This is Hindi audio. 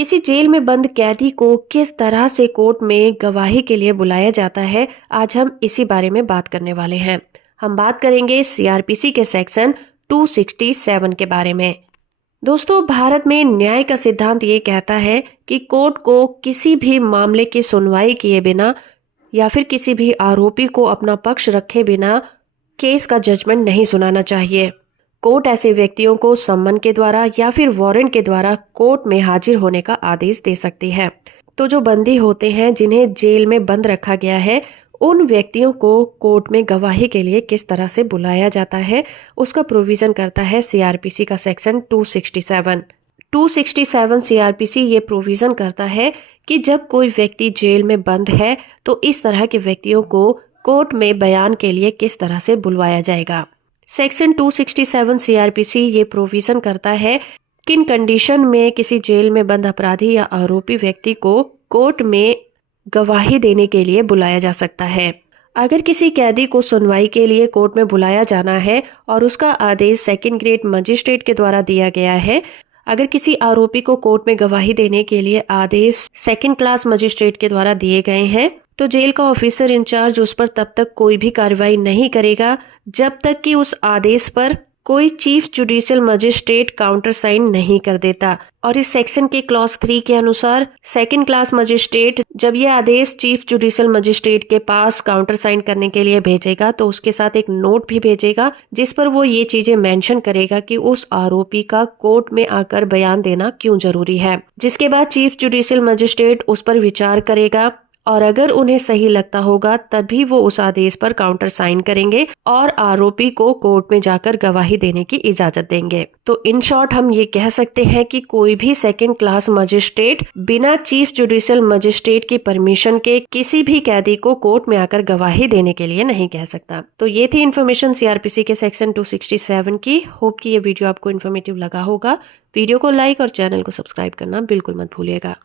किसी जेल में बंद कैदी को किस तरह से कोर्ट में गवाही के लिए बुलाया जाता है, आज हम इसी बारे में बात करने वाले हैं। हम बात करेंगे सीआरपीसी के सेक्शन 267 के बारे में। दोस्तों, भारत में न्याय का सिद्धांत ये कहता है कि कोर्ट को किसी भी मामले की सुनवाई किए बिना या फिर किसी भी आरोपी को अपना पक्ष रखे बिना केस का जजमेंट नहीं सुनाना चाहिए। कोर्ट ऐसे व्यक्तियों को सम्मन के द्वारा या फिर वारंट के द्वारा कोर्ट में हाजिर होने का आदेश दे सकती है। तो जो बंदी होते हैं जिन्हें जेल में बंद रखा गया है, उन व्यक्तियों को कोर्ट में गवाही के लिए किस तरह से बुलाया जाता है, उसका प्रोविजन करता है सीआरपीसी का सेक्शन 267। 267 सीआरपीसी ये प्रोविजन करता है कि जब कोई व्यक्ति जेल में बंद है तो इस तरह के व्यक्तियों को कोर्ट में बयान के लिए किस तरह से बुलवाया जाएगा। सेक्शन 267 सीआरपीसी ये प्रोविजन करता है किन कंडीशन में किसी जेल में बंद अपराधी या आरोपी व्यक्ति को कोर्ट में गवाही देने के लिए बुलाया जा सकता है। अगर किसी कैदी को सुनवाई के लिए कोर्ट में बुलाया जाना है और उसका आदेश सेकंड ग्रेड मजिस्ट्रेट के द्वारा दिया गया है, अगर किसी आरोपी को कोर्ट में गवाही देने के लिए आदेश सेकंड क्लास मजिस्ट्रेट के द्वारा दिए गए हैं, तो जेल का ऑफिसर इंचार्ज उस पर तब तक कोई भी कार्रवाई नहीं करेगा जब तक कि उस आदेश पर कोई chief judicial magistrate countersign नहीं कर देता। और इस सेक्शन के क्लॉज 3 के अनुसार सेकंड क्लास मजिस्ट्रेट जब ये आदेश चीफ जुडिशियल मजिस्ट्रेट के पास काउंटर साइन करने के लिए भेजेगा तो उसके साथ एक नोट भी भेजेगा जिस पर वो ये चीजें मेंशन करेगा कि उस आरोपी का कोर्ट में आकर बयान देना क्यों जरूरी है। जिसके बाद चीफ जुडिशियल मजिस्ट्रेट उस पर विचार करेगा और अगर उन्हें सही लगता होगा तभी वो उस आदेश पर काउंटर साइन करेंगे और आरोपी को कोर्ट में जाकर गवाही देने की इजाजत देंगे। तो इन शॉर्ट हम ये कह सकते हैं कि कोई भी सेकंड क्लास मजिस्ट्रेट बिना चीफ जुडिशियल मजिस्ट्रेट की परमिशन के किसी भी कैदी को कोर्ट में आकर गवाही देने के लिए नहीं कह सकता। तो ये थी इन्फॉर्मेशन सीआरपीसी के सेक्शन 267 की। होप कि ये वीडियो आपको इन्फॉर्मेटिव लगा होगा। वीडियो को लाइक और चैनल को सब्सक्राइब करना बिल्कुल मत भूलिएगा।